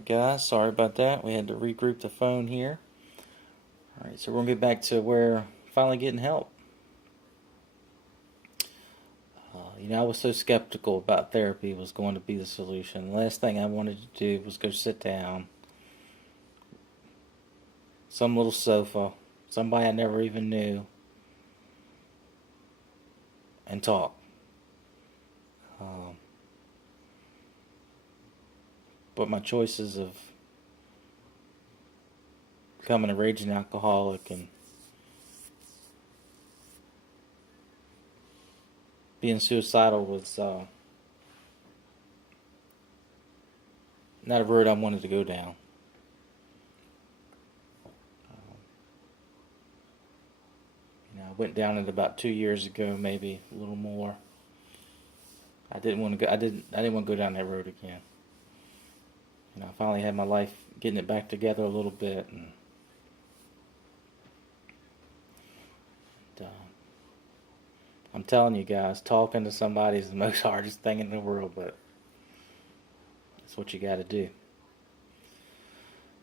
Alright guys, sorry about that. We had to regroup the phone here. Alright, so we're going to get back to where finally getting help. I was so skeptical about therapy was going to be the solution. The last thing I wanted to do was go sit down, some little sofa, somebody I never even knew, and talk. But my choices of becoming a raging alcoholic and being suicidal was not a road I wanted to go down. I went down it about 2 years ago, maybe a little more. I didn't want to go. I didn't want to go down that road again. I finally had my life getting it back together a little bit, and I'm telling you guys, talking to somebody is the most hardest thing in the world, but that's what you got to do.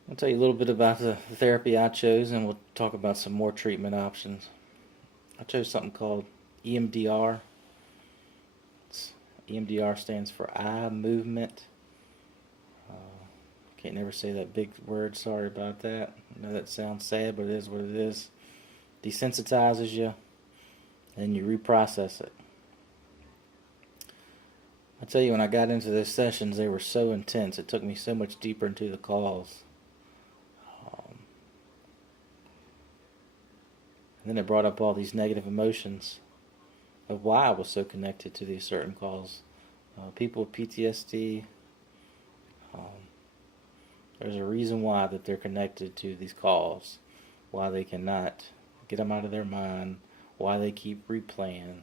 I'll tell you a little bit about the therapy I chose, and we'll talk about some more treatment options. I chose something called EMDR. EMDR stands for eye movement. Can't never say that big word, sorry about that. I know that sounds sad, but it is what it is. Desensitizes you, and you reprocess it. I tell you, when I got into those sessions, they were so intense. It took me so much deeper into the calls. And then it brought up all these negative emotions of why I was so connected to these certain calls. People with PTSD, there's a reason why that they're connected to these calls, why they cannot get them out of their mind, why they keep replaying.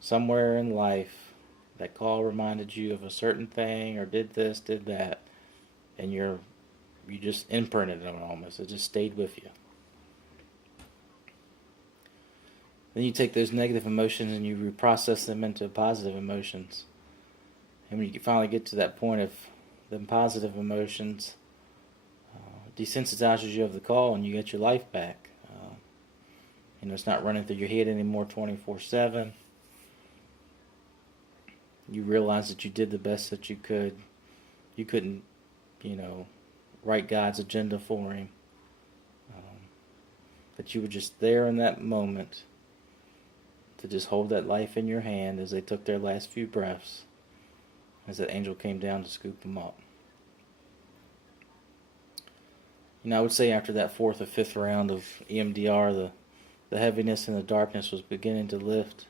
Somewhere in life, that call reminded you of a certain thing, or did this, did that, and you just imprinted them almost. It just stayed with you. Then you take those negative emotions and you reprocess them into positive emotions. And when you finally get to that point of them positive emotions, desensitizes you of the call, and you get your life back. It's not running through your head anymore 24/7. You realize that you did the best that you could. You couldn't, write God's agenda for him. That you were just there in that moment to just hold that life in your hand as they took their last few breaths, as that angel came down to scoop them up. I would say after that fourth or fifth round of EMDR, the heaviness and the darkness was beginning to lift.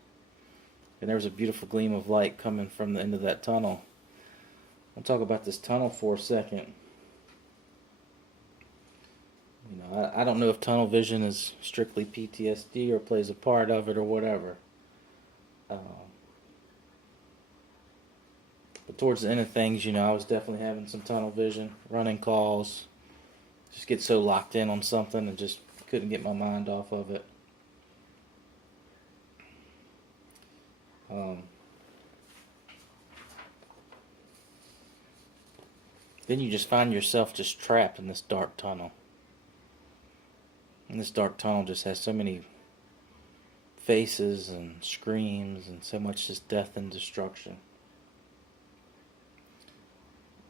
And there was a beautiful gleam of light coming from the end of that tunnel. I'll talk about this tunnel for a second. I don't know if tunnel vision is strictly PTSD or plays a part of it or whatever. But towards the end of things, I was definitely having some tunnel vision, running calls, just get so locked in on something and just couldn't get my mind off of it. Then you just find yourself just trapped in this dark tunnel. And this dark tunnel just has so many faces and screams and so much just death and destruction.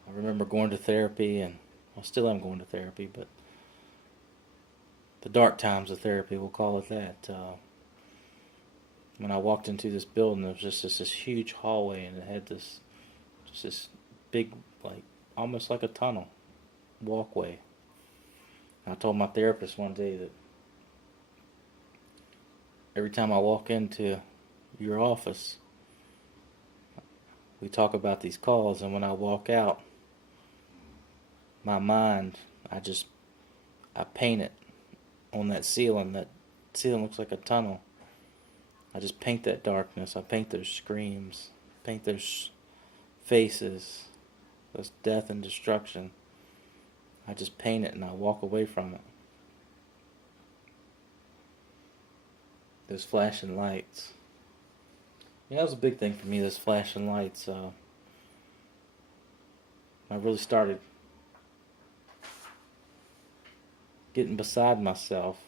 I remember going to therapy, and I still am going to therapy, but the dark times of therapy, we'll call it that. When I walked into this building, there was just this huge hallway, and it had this big, almost like a tunnel walkway. I told my therapist one day that every time I walk into your office, we talk about these calls, and when I walk out, my mind, I paint it on that ceiling. That ceiling looks like a tunnel. I just paint that darkness. I paint those screams, paint those faces, those death and destruction. I just paint it and I walk away from it. Those flashing lights. That was a big thing for me, those flashing lights. I really started getting beside myself.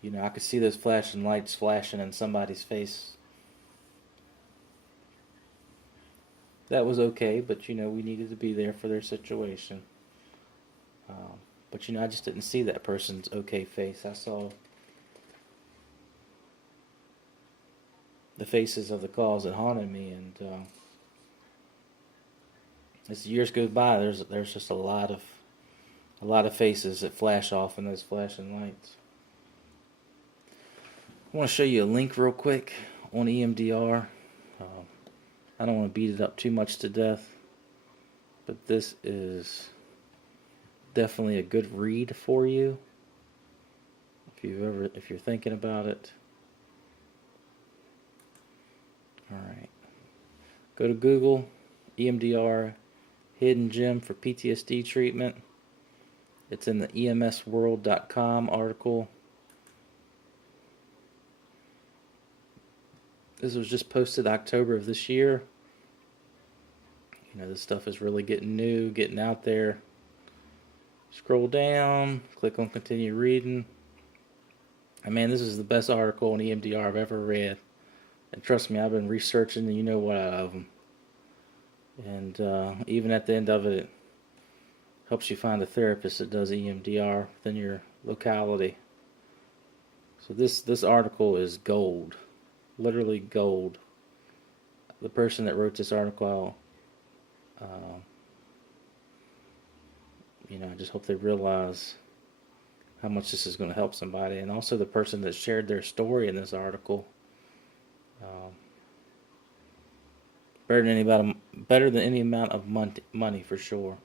You know, I could see those flashing lights flashing in somebody's face. That was okay, but you know, we needed to be there for their situation. But you know, I just didn't see that person's okay face. I saw the faces of the calls that haunted me, and as the years go by, there's just a lot of faces that flash off in those flashing lights. I want to show you a link real quick on EMDR. I don't want to beat it up too much to death, but this is definitely a good read for you if you're thinking about it. All right, go to Google, EMDR hidden gem for PTSD treatment. It's in the emsworld.com article. This was just posted October of this year. You know, this stuff is really getting new, getting out there. Scroll down, click on continue reading. And man, this is the best article on EMDR I've ever read. And trust me, I've been researching the you know what out of them. And even at the end of it, it helps you find a therapist that does EMDR within your locality. So this article is gold. Literally gold. The person that wrote this article, you know, I just hope they realize how much this is going to help somebody. And also the person that shared their story in this article. Better than any amount of money for sure.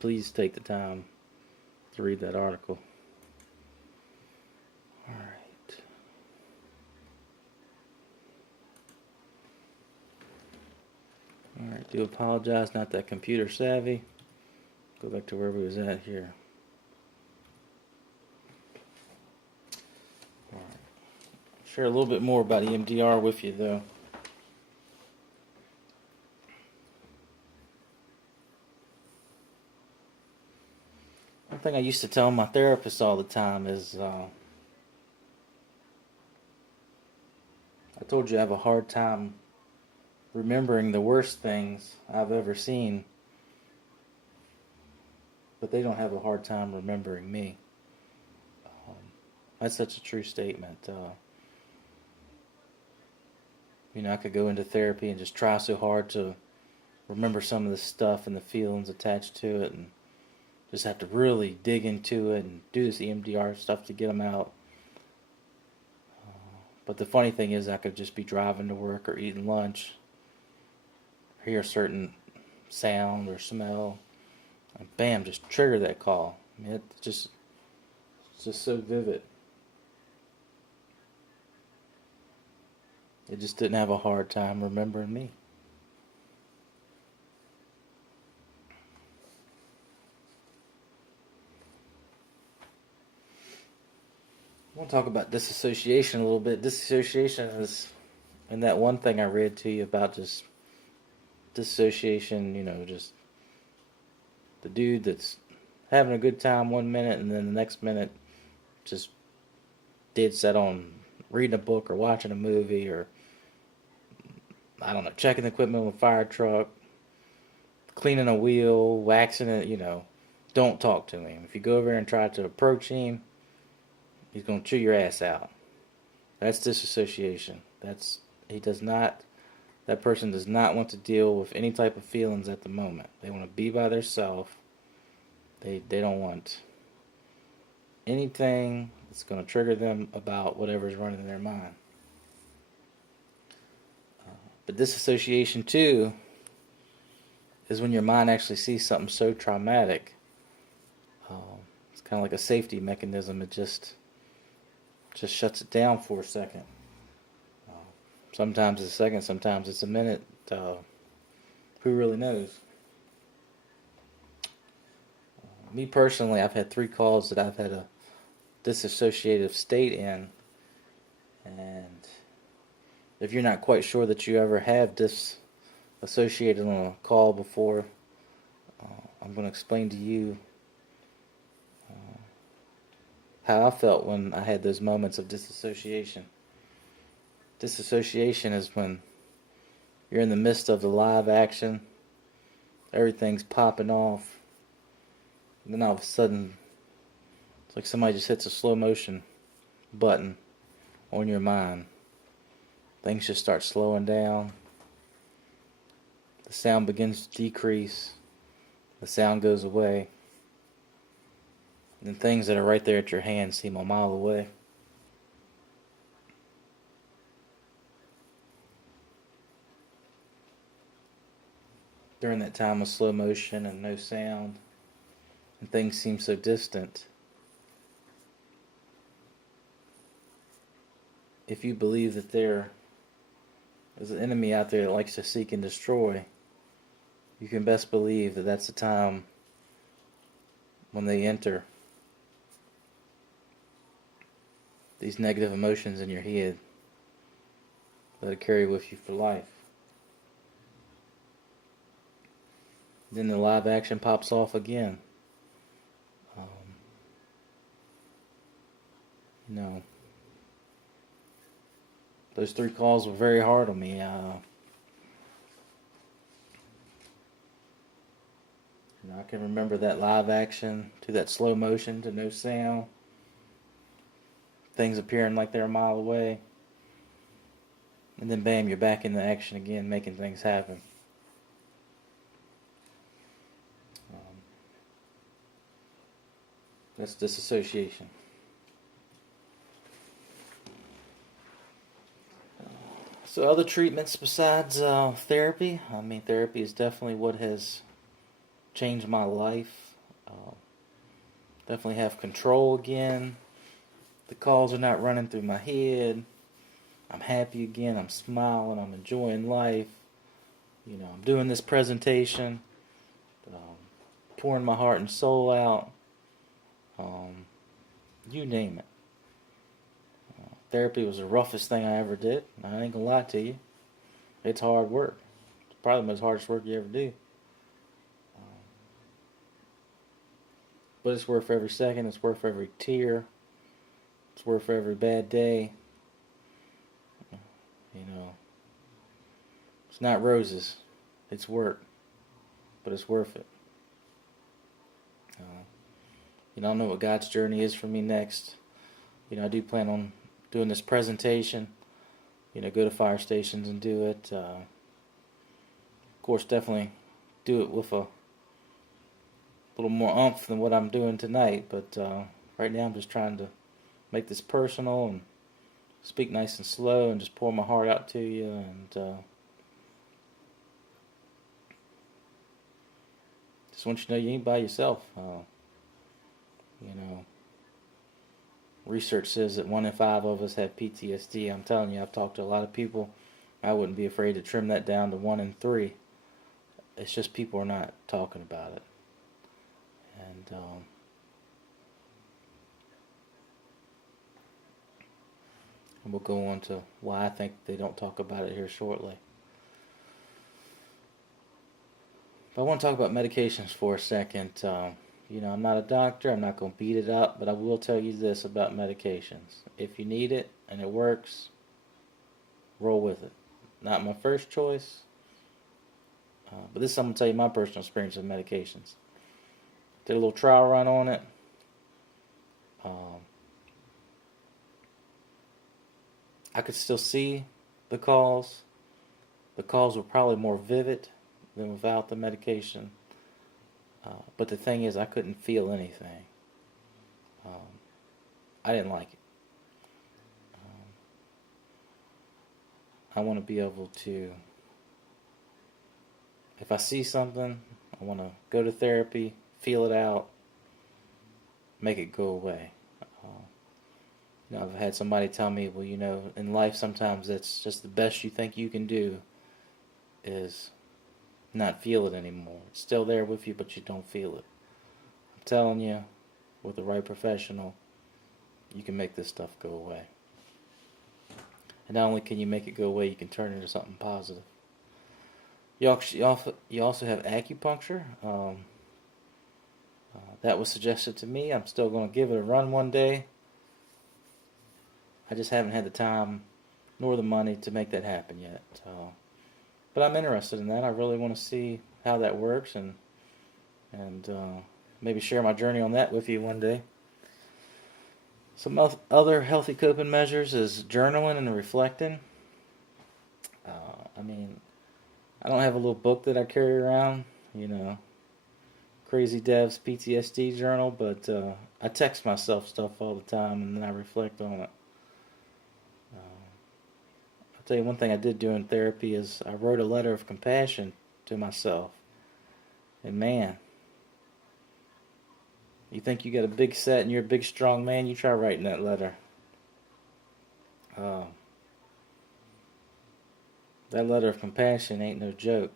Please take the time to read that article. All right. All right. Do apologize, not that computer savvy. Go back to where we was at here. All right. Share a little bit more about EMDR with you, though. One thing I used to tell my therapist all the time is, I told you I have a hard time remembering the worst things I've ever seen, but they don't have a hard time remembering me. That's such a true statement. You know, I could go into therapy and just try so hard to remember some of the stuff and the feelings attached to it, and just have to really dig into it and do this EMDR stuff to get them out. But the funny thing is, I could just be driving to work or eating lunch, hear a certain sound or smell, and bam, just trigger that call. I mean, it's just so vivid. It just didn't have a hard time remembering me. I want to talk about disassociation a little bit. Disassociation is, and that one thing I read to you about just disassociation, you know, just the dude that's having a good time one minute and then the next minute just dead set on reading a book or watching a movie or, I don't know, checking the equipment with a fire truck, cleaning a wheel, waxing it, you know. Don't talk to him. If you go over there and try to approach him, he's going to chew your ass out. That's disassociation. That person does not want to deal with any type of feelings at the moment. They want to be by themselves. They don't want anything that's going to trigger them about whatever's running in their mind. But disassociation too is when your mind actually sees something so traumatic. It's kind of like a safety mechanism. It just shuts it down for a second. Sometimes it's a second, sometimes it's a minute. Who really knows? Me personally, I've had 3 calls that I've had a disassociative state in, and if you're not quite sure that you ever have associated on a call before. I'm going to explain to you how I felt when I had those moments of disassociation. Disassociation is when you're in the midst of the live action, everything's popping off, and then all of a sudden, it's like somebody just hits a slow motion button on your mind. Things just start slowing down. The sound begins to decrease. The sound goes away. And things that are right there at your hand seem a mile away. During that time of slow motion and no sound, and things seem so distant, if you believe that there is an enemy out there that likes to seek and destroy, you can best believe that that's the time when they enter these negative emotions in your head that'll carry with you for life. Then the live action pops off again. Those 3 calls were very hard on me. I can remember that live action to that slow motion to no sound. Things appearing like they're a mile away. And then bam, you're back in the action again, making things happen. That's disassociation. So other treatments besides therapy, therapy is definitely what has changed my life. Definitely have control again. The calls are not running through my head. I'm happy again. I'm smiling. I'm enjoying life. I'm doing this presentation. Pouring my heart and soul out. You name it. Therapy was the roughest thing I ever did. I ain't gonna lie to you. It's hard work. It's probably the most hardest work you ever do. But it's worth every second. It's worth every tear. It's worth every bad day. It's not roses. It's work. But it's worth it. I don't know what God's journey is for me next. I do plan on doing this presentation. Go to fire stations and do it. Of course, definitely do it with a little more oomph than what I'm doing tonight. But right now I'm just trying to make this personal and speak nice and slow and just pour my heart out to you. And just want you to know you ain't by yourself. Research says that 1 in 5 of us have PTSD. I'm telling you, I've talked to a lot of people. I wouldn't be afraid to trim that down to 1 in 3. It's just people are not talking about it. And we'll go on to why I think they don't talk about it here shortly. But I want to talk about medications for a second. I'm not a doctor. I'm not going to beat it up, but I will tell you this about medications. If you need it and it works, roll with it. Not my first choice, but this I'm going to tell you my personal experience with medications. Did a little trial run on it. I could still see the calls. The calls were probably more vivid than without the medication. But the thing is, I couldn't feel anything. I didn't like it. I want to be able to, if I see something, I want to go to therapy, feel it out, make it go away. I've had somebody tell me, well, in life sometimes that's just the best you think you can do is not feel it anymore. It's still there with you, but you don't feel it. I'm telling you, with the right professional, you can make this stuff go away. And not only can you make it go away, you can turn it into something positive. You also have acupuncture. That was suggested to me. I'm still going to give it a run one day. I just haven't had the time nor the money to make that happen yet. But I'm interested in that. I really want to see how that works and maybe share my journey on that with you one day. Some other healthy coping measures is journaling and reflecting. I mean, I don't have a little book that I carry around, Crazy Dev's PTSD journal, but I text myself stuff all the time and then I reflect on it. I'll tell you one thing I did do in therapy is I wrote a letter of compassion to myself. And man, you think you got a big set and you're a big strong man, you try writing that letter. That letter of compassion ain't no joke.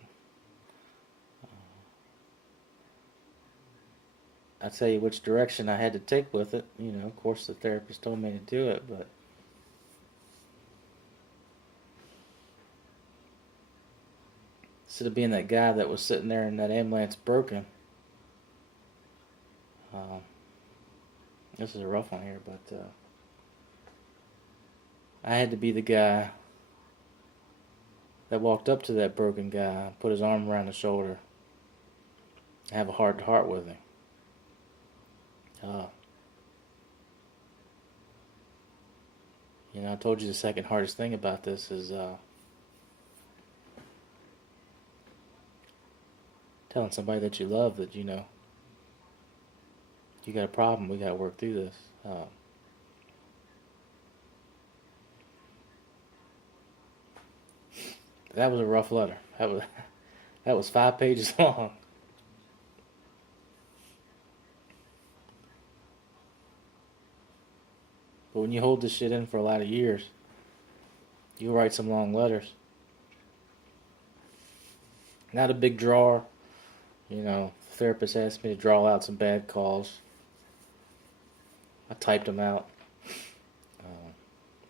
I tell you which direction I had to take with it. Of course the therapist told me to do it, but instead of being that guy that was sitting there in that ambulance broken, this is a rough one here, but I had to be the guy that walked up to that broken guy, put his arm around his shoulder, and have a heart-to-heart with him. I told you the second hardest thing about this is telling somebody that you love that, you got a problem, we got to work through this. That was a rough letter. That was 5 pages long. But when you hold this shit in for a lot of years, you'll write some long letters. Not a big drawer. The therapist asked me to draw out some bad calls. I typed them out.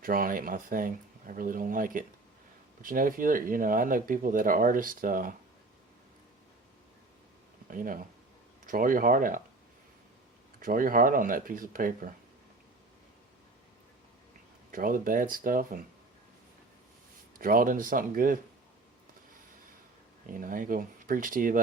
Drawing ain't my thing. I really don't like it. But if I know people that are artists, draw your heart out. Draw your heart on that piece of paper. Draw the bad stuff and draw it into something good. I ain't gonna preach to you about